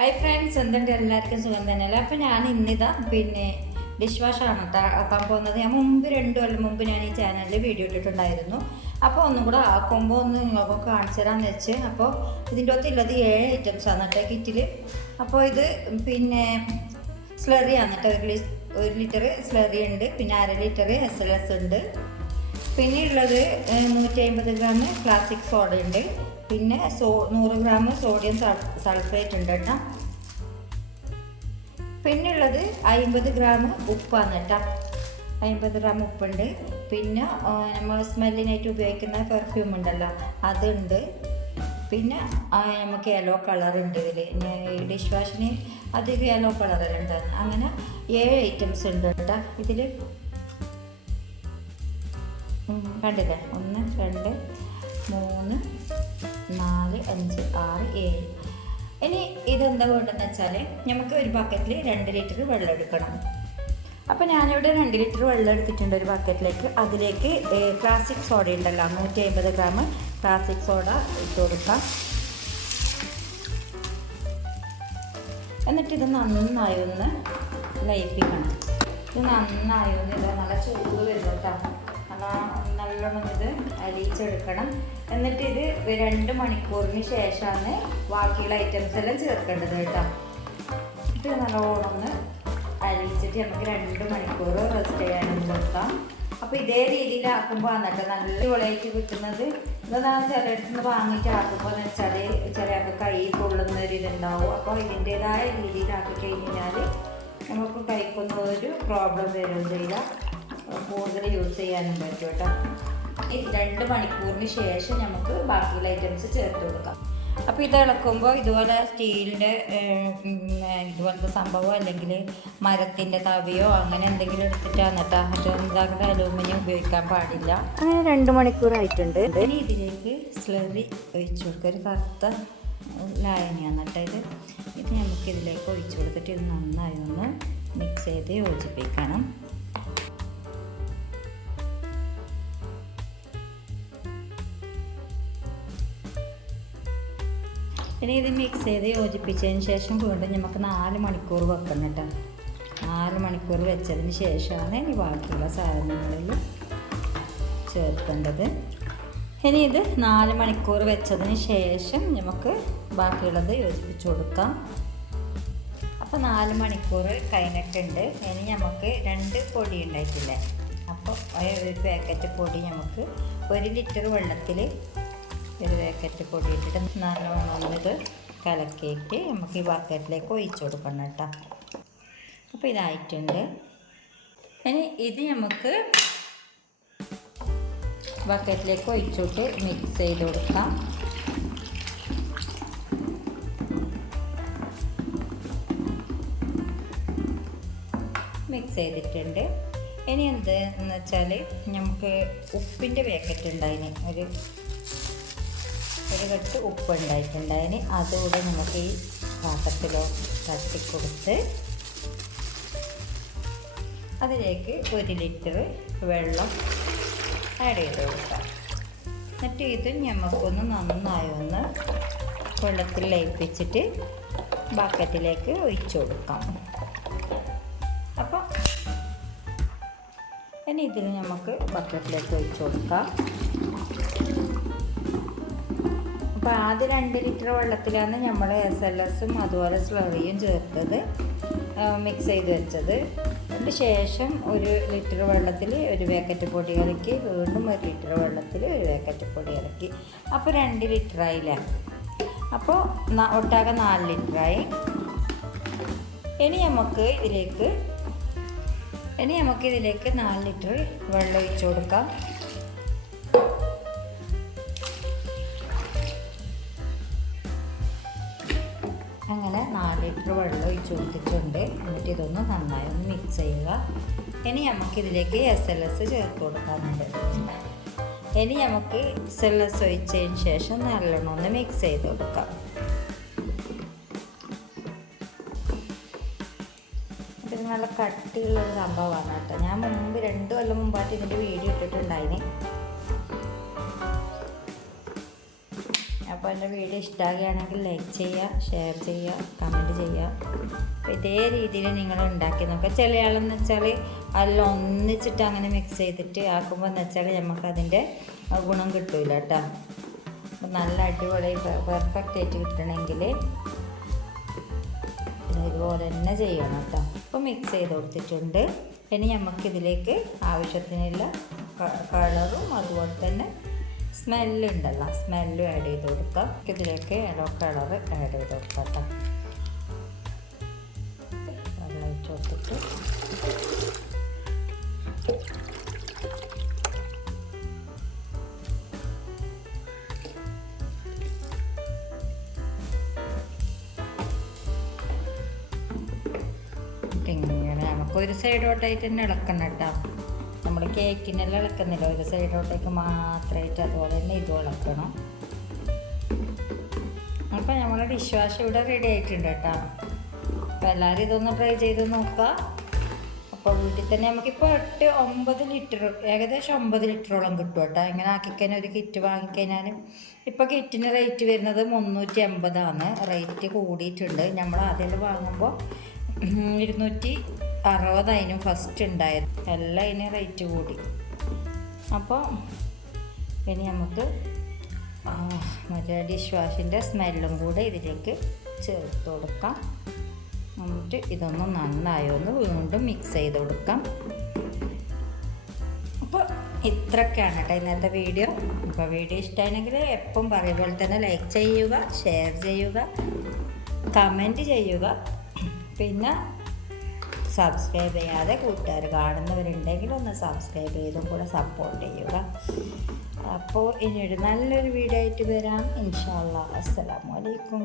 Hi friends എന്തുണ്ട്? എല്ലാവർക്കും സുഖം തന്നെയല്ലേ? അപ്പം ഞാൻ ഇന്നിതാ പിന്നെ ഡിഷ് വാഷാണ് ആക്കാൻ പോകുന്നത്. ഞാൻ മുമ്പ് രണ്ട് കൊല്ലം മുമ്പ് ഞാൻ ഈ ചാനലിൽ വീഡിയോ ഇട്ടിട്ടുണ്ടായിരുന്നു. അപ്പോൾ ഒന്നും കൂടെ ആക്കുമ്പോൾ ഒന്ന് നിങ്ങൾക്ക് കാണിച്ചു തരാമെന്ന് വെച്ച്. അപ്പോൾ ഇതിന്റെ അകത്ത് ഉള്ളത് ഏഴ് ഐറ്റംസ് ആണ് കേട്ടോ കിറ്റിൽ അപ്പോൾ ഇത് പിന്നെ സ്ലറി ആണ് കേട്ടോ ഒരു ലിറ്റർ സ്ലറി ഉണ്ട്. പിന്നെ അര ലിറ്റർ എസ് എൽ എസ് ഉണ്ട്. പിന്നെ ഉള്ളത് നൂറ്റി അമ്പത് ഗ്രാം ക്ലാസിക് സോഡ ഉണ്ട്. പിന്നെ സോ നൂറ് ഗ്രാം സോഡിയം സൾഫേറ്റ് ഉണ്ട് കേട്ടോ. പിന്നെയുള്ളത് അമ്പത് ഗ്രാം ഉപ്പാണ് കേട്ടോ. അമ്പത് ഗ്രാം ഉപ്പുണ്ട്. പിന്നെ നമ്മൾ സ്മെല്ലിനായിട്ട് ഉപയോഗിക്കുന്ന പെർഫ്യൂം ഉണ്ടല്ലോ അതുണ്ട്. പിന്നെ നമുക്ക് യെല്ലോ കളർ ഉണ്ട് ഇതിൽ ഡിഷ് വാഷിന് അധികം യെല്ലോ കളറെല്ലാം ഉണ്ടാകുന്നത് അങ്ങനെ ഏഴ് ഐറ്റംസ് ഉണ്ട് കേട്ടോ ഇതിൽ കണ്ടില്ലേ? ഒന്ന് രണ്ട് മൂന്ന് നാല് അഞ്ച് ആറ് ഏഴ്. ഇനി ഇതെന്താ വേണ്ടതെന്ന് വെച്ചാൽ നമുക്ക് ഒരു ബക്കറ്റിൽ രണ്ട് ലിറ്റർ വെള്ളം എടുക്കണം. അപ്പോൾ ഞാനിവിടെ രണ്ട് ലിറ്റർ വെള്ളം എടുത്തിട്ടുണ്ട് ഒരു ബക്കറ്റിലേക്ക് അതിലേക്ക് ക്ലാസിക് സോഡ ഉണ്ടല്ലോ നൂറ്റി അമ്പത് ഗ്രാം ക്ലാസിക് സോഡ ഇട്ട് കൊടുക്കാം. എന്നിട്ട് ഇത് നന്നായി ഒന്ന് ലയിപ്പിക്കണം. ഇത് നന്നായി ഒന്ന് ഇത് നല്ല ചൂട് വരും കേട്ടോ നല്ല നല്ലോണം ഇത് അരിയിച്ചെടുക്കണം. എന്നിട്ട് ഇത് രണ്ട് മണിക്കൂറിന് ശേഷമാണ് ബാക്കിയുള്ള ഐറ്റംസ് എല്ലാം ചേർക്കേണ്ടത് കേട്ടോ. ഇത് നല്ലോണം ഒന്ന് അരിയിച്ചിട്ട് നമുക്ക് രണ്ട് മണിക്കൂർ റെസ്റ്റ് ചെയ്യാനും കൊടുക്കാം അപ്പോൾ ഇതേ രീതിയിലാക്കുമ്പോൾ എന്നിട്ട് നല്ല വിളയിട്ട് കിട്ടുന്നത്. ഇതാ ചിലയിടത്ത് നിന്ന് വാങ്ങിയിട്ട് ആക്കുമ്പോൾ എന്ന് വെച്ചാൽ ചിലയൊക്കെ കൈ കൊള്ളുന്ന ഒരു ഇതുണ്ടാവും. അപ്പോൾ ഇതിന്റെതായ രീതിയിലാക്കി കഴിഞ്ഞാൽ നമുക്ക് കൈക്കൊന്നും ഒരു പ്രോബ്ലം വരുന്നില്ല കൂടുതൽ യൂസ് ചെയ്യാനും പറ്റും കേട്ടോ. ഈ രണ്ട് മണിക്കൂറിന് ശേഷം നമുക്ക് ബാക്കിയുള്ള ഐറ്റംസ് ചേർത്ത് കൊടുക്കാം. അപ്പോൾ ഇത് ഇളക്കുമ്പോൾ ഇതുപോലെ സ്റ്റീലിന്റെ ഇതുപോലത്തെ സംഭവം അല്ലെങ്കിൽ മരത്തിന്റെ തവിയോ അങ്ങനെ എന്തെങ്കിലും എടുത്തിട്ടാണ് കേട്ടോ ഇതാക്കുന്ന അലൂമിനിയം ഉപയോഗിക്കാൻ പാടില്ല. അങ്ങനെ രണ്ട് മണിക്കൂറായിട്ടുണ്ട് ഇനി ഇതിലേക്ക് സ്ലറി ഒഴിച്ചു കൊടുക്കുക. ഒരു കറുത്ത ലായനിയാണ് കേട്ടോ ഇത്. ഇത് നമുക്ക് ഇതിലേക്ക് ഒഴിച്ചു കൊടുത്തിട്ട് ഇത് നന്നായി ഒന്ന് മിക്സ് ചെയ്ത് യോജിപ്പിക്കണം. ഇനി ഇത് മിക്സ് ചെയ്ത് യോജിപ്പിച്ചതിന് ശേഷം വീണ്ടും നമുക്ക് നാല് മണിക്കൂർ വെക്കണം കേട്ടോ. നാല് മണിക്കൂർ വെച്ചതിന് ശേഷമാണ് ഇനി ബാക്കിയുള്ള സാധനങ്ങളിൽ ചേർക്കേണ്ടത്. ഇനി ഇത് നാല് മണിക്കൂർ വെച്ചതിന് ശേഷം നമുക്ക് ബാക്കിയുള്ളത് യോജിപ്പിച്ച് കൊടുക്കാം. അപ്പോൾ നാല് മണിക്കൂർ കഴിഞ്ഞിട്ടുണ്ട്. ഇനി നമുക്ക് രണ്ട് പൊടി ഉണ്ടായിട്ടില്ലേ? അപ്പോൾ ഒരു പാക്കറ്റ് പൊടി നമുക്ക് ഒരു ലിറ്റർ വെള്ളത്തിൽ ഒരു പാക്കറ്റ് പൊടി ഇട്ടിട്ട് നല്ലോണം ഇത് കലക്കിയിട്ട് നമുക്ക് ഈ ബക്കറ്റിലേക്ക് ഒഴിച്ചു കൊടുക്കണം കേട്ടോ. അപ്പോൾ ഇതായിട്ടുണ്ട്. ഇനി ഇത് നമുക്ക് ബക്കറ്റിലേക്ക് ഒഴിച്ചിട്ട് മിക്സ് ചെയ്ത് കൊടുക്കാം. മിക്സ് ചെയ്തിട്ടുണ്ട്. ഇനി എന്ത് എന്ന് വെച്ചാൽ നമുക്ക് ഉപ്പിന്റെ പാക്കറ്റ് ഉണ്ടായിന്. ഒരു ഒരു കെട്ട് ഉപ്പ് ഉണ്ടായിട്ടുണ്ടായിന് അതുകൂടെ നമുക്ക് ഈ പാത്രത്തിലോ തട്ടിക്കൊടുത്ത് അതിലേക്ക് ഒരു ലിറ്റർ വെള്ളം ആഡ് ചെയ്ത് കൊടുക്കാം. എന്നിട്ട് ഇത് നമുക്കൊന്ന് നന്നായി ഒന്ന് വെള്ളത്തിൽ ലയിപ്പിച്ചിട്ട് ബക്കറ്റിലേക്ക് ഒഴിച്ചു കൊടുക്കാം. അപ്പോൾ ഇനി ഇതിൽ നമുക്ക് ബക്കറ്റിലേക്ക് ഒഴിച്ചു കൊടുക്കാം. അപ്പോൾ ആദ്യം രണ്ട് ലിറ്റർ വെള്ളത്തിലാണ് നമ്മൾ എസ് എൽ എസും അതുപോലെ സ്ലറിയും ചേർത്തത്. മിക്സ് ചെയ്ത് വെച്ചത്. അതിന് ശേഷം ഒരു ലിറ്റർ വെള്ളത്തിൽ ഒരു പാക്കറ്റ് പൊടി ഇറക്കി വീണ്ടും ഒരു ലിറ്റർ വെള്ളത്തിൽ ഒരു പാക്കറ്റ് പൊടി ഇറക്കി അപ്പോൾ രണ്ട് ലിറ്റർ ആയില്ലേ? അപ്പോൾ ഒട്ടാകെ നാല് ലിറ്ററായി ഇനി നമുക്ക് ഇതിലേക്ക് ഇനി നമുക്ക് ഇതിലേക്ക് നാല് ലിറ്റർ വെള്ളം ഒഴിച്ചു കൊടുക്കാം. അങ്ങനെ നാല് ലിറ്റർ വെള്ളം ഒഴിച്ച് കൊടുത്തിട്ടുണ്ട്. എന്നിട്ട് ഇതൊന്ന് നന്നായി ഒന്ന് മിക്സ് ചെയ്യുക. ഇനി നമുക്കിതിലേക്ക് എസ് എൽ എസ് ചേർത്ത് കൊടുക്കാനുണ്ട്. ഇനി നമുക്ക് എസ് എൽ എസ് ഒഴിച്ചതിന് ശേഷം നല്ലോണം ഒന്ന് മിക്സ് ചെയ്ത് കൊടുക്കാം. ഇത് നല്ല കട്ടിയുള്ളൊരു സംഭവമാണ് കേട്ടോ. ഞാൻ മുമ്പ് രണ്ട് കൊല്ലം മുമ്പായിട്ട് ഇതിന്റെ വീഡിയോ ഇട്ടിട്ടുണ്ടായിന്. അപ്പോൾ എന്റെ വീഡിയോ ഇഷ്ടമാകുകയാണെങ്കിൽ ലൈക്ക് ചെയ്യുക ഷെയർ ചെയ്യുക കമന്റ് ചെയ്യുക. അപ്പോൾ ഇതേ രീതിയിൽ നിങ്ങൾ ഉണ്ടാക്കി നോക്കുക ചില ആളെന്ന് വെച്ചാൽ അതിൽ ഒന്നിച്ചിട്ട് അങ്ങനെ മിക്സ് ചെയ്തിട്ട് ആക്കുമ്പോൾ എന്ന് വെച്ചാൽ നമുക്കതിന്റെ ഗുണം കിട്ടില്ല കേട്ടോ അപ്പോൾ നല്ല അടിപൊളി പെർഫെക്റ്റ് ആയിട്ട് കിട്ടണമെങ്കിൽ ഇതുപോലെ തന്നെ ചെയ്യണം കേട്ടോ അപ്പോൾ മിക്സ് ചെയ്ത് കൊടുത്തിട്ടുണ്ട്. ഇനി നമുക്കിതിലേക്ക് ആവശ്യത്തിനുള്ള കളറും അതുപോലെ തന്നെ സ്മെല്ലുണ്ടല്ലോ സ്മെല്ലും ആഡ് ചെയ്ത് കൊടുക്കാം. ഇതിലേക്ക് യെല്ലോ കളർ ആഡ് ചെയ്ത് കൊടുക്കാം കേട്ടോ. വെള്ളം ഇങ്ങനെ നമുക്ക് ഒരു സൈഡോട്ടായിട്ട് തന്നെ ഇളക്കണം കേട്ടോ. നമ്മൾ കേക്കിനെല്ലാം ഇളക്കുന്നില്ല. ഒരു സൈഡിലോട്ടേക്ക് മാത്രമായിട്ട് അതുപോലെ തന്നെ ഇത് ഇളക്കണം. അപ്പോൾ നമ്മുടെ ഡിഷ് വാഷ് ഇവിടെ റെഡി ആയിട്ടുണ്ട് കേട്ടോ. അപ്പോൾ എല്ലാവരും ഇതൊന്ന് ട്രൈ ചെയ്ത് നോക്കുക. അപ്പോൾ വീട്ടിൽ തന്നെ നമുക്കിപ്പോൾ എട്ട് ഒമ്പത് ലിറ്റർ ഏകദേശം ഒമ്പത് ലിറ്ററോളം കിട്ടും കേട്ടോ. ഇങ്ങനെ ആക്കിക്കഴിഞ്ഞാൽ ഒരു കിറ്റ് വാങ്ങിക്കഴിഞ്ഞാൽ ഇപ്പോൾ കിറ്റിന് റേറ്റ് വരുന്നത് മുന്നൂറ്റി എൺപതാണ് റേറ്റ് കൂടിയിട്ടുണ്ട്. നമ്മൾ ആദ്യം വാങ്ങുമ്പോൾ ഇരുന്നൂറ്റി അറുപതായിനും ഫസ്റ്റ് ഉണ്ടായത്. എല്ലാം ഇനി റേറ്റ് കൂടി. അപ്പോൾ ഇനി നമുക്ക് മറ്റേ ഡിഷ് വാഷിന്റെ സ്മെല്ലും കൂടെ ഇതിലേക്ക് ചേർത്ത് കൊടുക്കാം. എന്നിട്ട് ഇതൊന്ന് നന്നായോ ഒന്ന് വീണ്ടും മിക്സ് ചെയ്ത് കൊടുക്കാം. അപ്പോൾ ഇത്രയൊക്കെയാണ് കേട്ടോ ഇന്നത്തെ വീഡിയോ അപ്പോൾ വീഡിയോ ഇഷ്ടമായെങ്കിൽ എപ്പം പോലെ തന്നെ ലൈക്ക് ചെയ്യുക ഷെയർ ചെയ്യുക കമന്റ് ചെയ്യുക. പിന്നെ സബ്സ്ക്രൈബ് ചെയ്യാതെ കൂട്ടുകാർ കാണുന്നവരുണ്ടെങ്കിൽ ഒന്ന് സബ്സ്ക്രൈബ് ചെയ്തും കൂടെ സപ്പോർട്ട് ചെയ്യുക. അപ്പോൾ ഇനിയൊരു നല്ലൊരു വീഡിയോ ആയിട്ട് വരാം. ഇൻഷാല്ലാ അലൈക്കും.